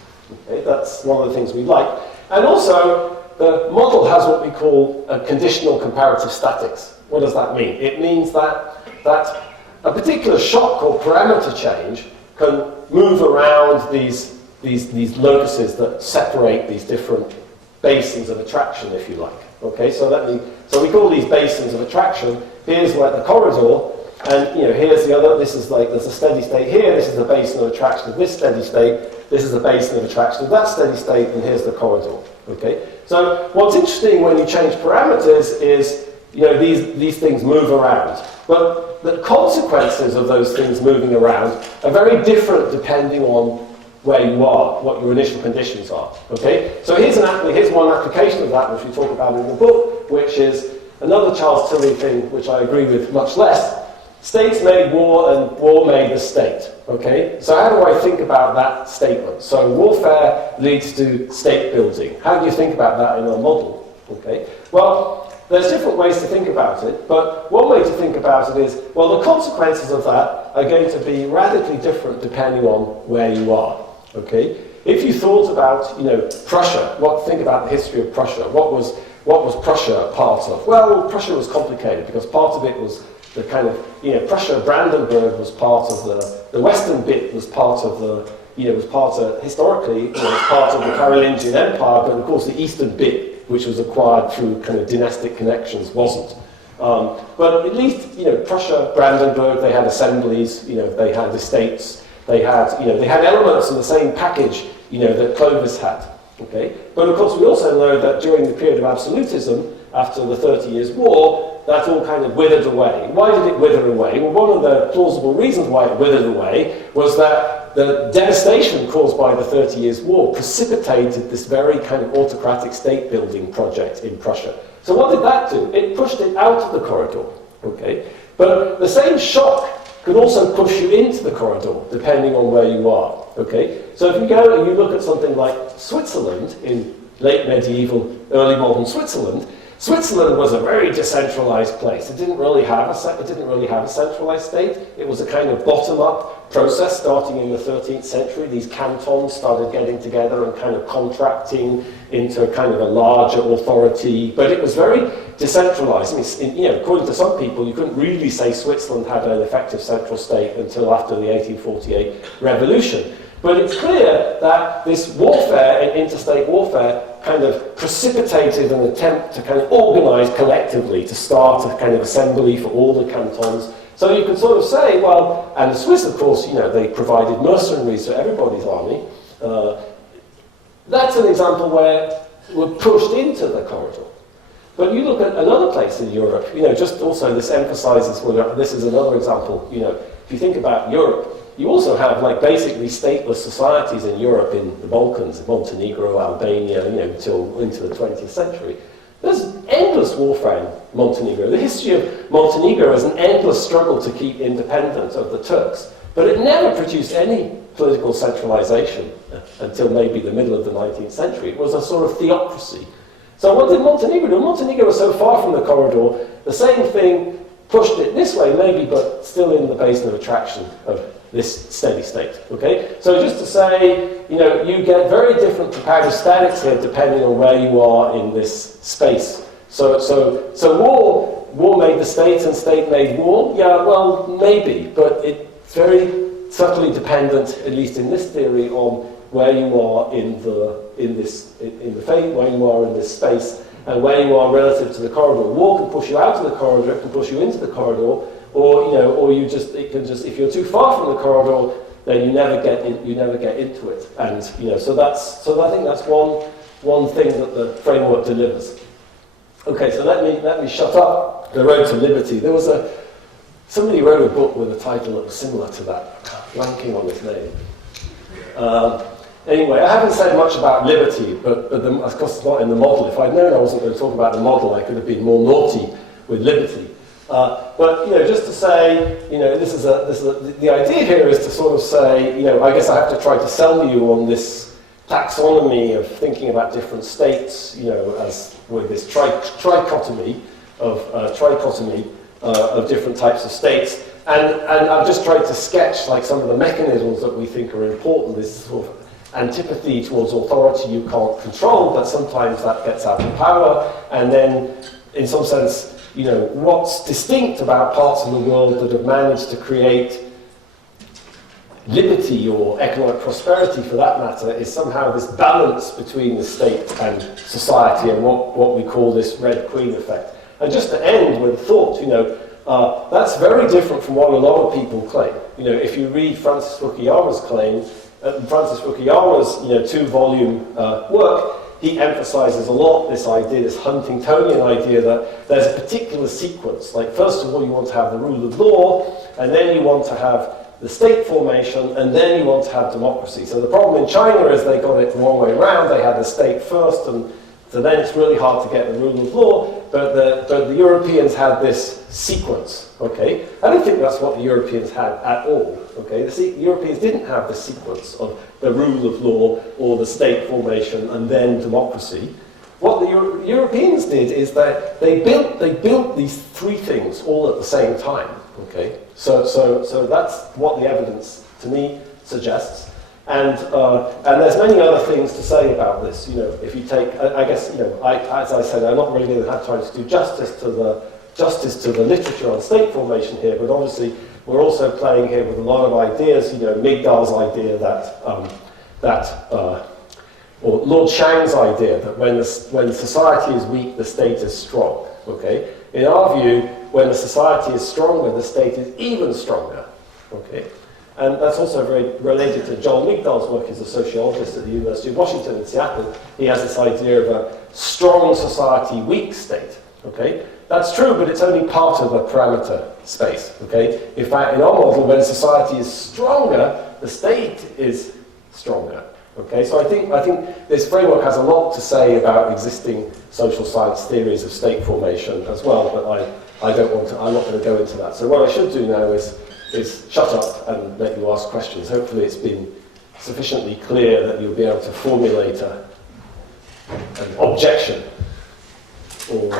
Okay? That's one of the things we like. And also, the model has what we call a conditional comparative statics. What does that mean? It means that a particular shock or parameter change can move around these locuses that separate these different basins of attraction, if you like. Okay, so we call these basins of attraction. Here's like the corridor, and here's the other. This is like there's a steady state here. This is the basin of attraction of this steady state. This is the basin of attraction of that steady state, and here's the corridor. Okay, so what's interesting when you change parameters is these things move around, but the consequences of those things moving around are very different depending on where you are, what your initial conditions are. Okay, so here's one application of that which we talk about in the book, which is another Charles Tilly thing, which I agree with much less. States made war, and war made the state. Okay, so how do I think about that statement? So warfare leads to state building. How do you think about that in a model? Okay, well, there's different ways to think about it, but one way to think about it is, well, the consequences of that are going to be radically different depending on where you are. Okay, if you thought about, Prussia, think about the history of Prussia. What was Prussia a part of? Well, Prussia was complicated because part of it was the kind of, Prussia, Brandenburg was part of the western bit was part of historically, it was part of the Carolingian Empire, but of course the eastern bit, which was acquired through kind of dynastic connections, wasn't. But at least, Prussia, Brandenburg, they had assemblies, they had estates, they had elements in the same package, that Clovis had. Okay? But of course we also know that during the period of absolutism, after the 30 Years' War, that all kind of withered away. Why did it wither away? Well, one of the plausible reasons why it withered away was that the devastation caused by the 30 Years' War precipitated this very kind of autocratic state-building project in Prussia. So what did that do? It pushed it out of the corridor. Okay? But the same shock could also push you into the corridor, depending on where you are. Okay? So if you go and you look at something like Switzerland, in late medieval, early modern Switzerland, Switzerland was a very decentralized place. It didn't really have a centralized state. It was a kind of bottom-up process starting in the 13th century. These cantons started getting together and kind of contracting into kind of a larger authority, but it was very decentralized. I mean, according to some people, you couldn't really say Switzerland had an effective central state until after the 1848 revolution. But it's clear that this warfare, interstate warfare, kind of precipitated an attempt to kind of organize collectively, to start a kind of assembly for all the cantons. So you can sort of say, well, and the Swiss, of course, they provided mercenaries for everybody's army. That's an example where we're pushed into the corridor. But you look at another place in Europe, just also this emphasizes, this is another example, if you think about Europe, you also have basically stateless societies in Europe, in the Balkans, Montenegro, Albania, until into the 20th century. There's endless warfare in Montenegro. The history of Montenegro is an endless struggle to keep independence of the Turks, but it never produced any political centralization until maybe the middle of the 19th century. It was a sort of theocracy. So what did Montenegro do? Montenegro was so far from the corridor, the same thing pushed it this way maybe, but still in the basin of attraction of this steady state. Okay? So just to say, you get very different comparative statics here depending on where you are in this space. So war made the state and state made war? Yeah, well, maybe, but it's very subtly dependent, at least in this theory, on where you are in the phase, where you are in this space, and where you are relative to the corridor. War can push you out of the corridor, it can push you into the corridor, or if you're too far from the corridor, then you never get into it. And so I think that's one thing that the framework delivers. Okay, so let me shut up the road to liberty. There was a somebody wrote a book with a title that was similar to that, blanking on his name. Anyway, I haven't said much about liberty, but of course it's not in the model. If I'd known I wasn't going to talk about the model, I could have been more naughty with liberty. But just to say, the idea here is to sort of say, I guess I have to try to sell you on this taxonomy of thinking about different states, as with this trichotomy of different types of states. And I've just tried to sketch like some of the mechanisms that we think are important, this sort of antipathy towards authority you can't control, but sometimes that gets out of power, and then in some sense, what's distinct about parts of the world that have managed to create liberty or economic prosperity for that matter is somehow this balance between the state and society and what we call this Red Queen effect. And just to end with a thought, that's very different from what a lot of people claim. If you read Francis Fukuyama's claim, Francis Fukuyama's 2-volume work, he emphasizes a lot this idea, this Huntingtonian idea that there's a particular sequence. Like, first of all, you want to have the rule of law, and then you want to have the state formation, and then you want to have democracy. So the problem in China is they got it the wrong way around. They had the state first, and so then it's really hard to get the rule of law, but the Europeans had this sequence, okay? I don't think that's what the Europeans had at all, okay? The Europeans didn't have the sequence of the rule of law or the state formation and then democracy. What the Europeans did is that they built these three things all at the same time, okay? So that's what the evidence, to me, suggests. And there's many other things to say about this. If you take, I guess, as I said, I'm not really going to have time to do justice to the literature on state formation here, but obviously we're also playing here with a lot of ideas. Migdal's idea or Lord Shang's idea that when society is weak, the state is strong. Okay, in our view, when the society is stronger, the state is even stronger. Okay. And that's also very related to John Migdal's work. He's a sociologist at the University of Washington in Seattle. He has this idea of a strong society, weak state. Okay, that's true, but it's only part of a parameter space. Okay, in fact, in our model, when society is stronger, the state is stronger. Okay, so I think this framework has a lot to say about existing social science theories of state formation as well. But I'm not going to go into that. So what I should do now is shut up and let you ask questions. Hopefully it's been sufficiently clear that you'll be able to formulate an objection or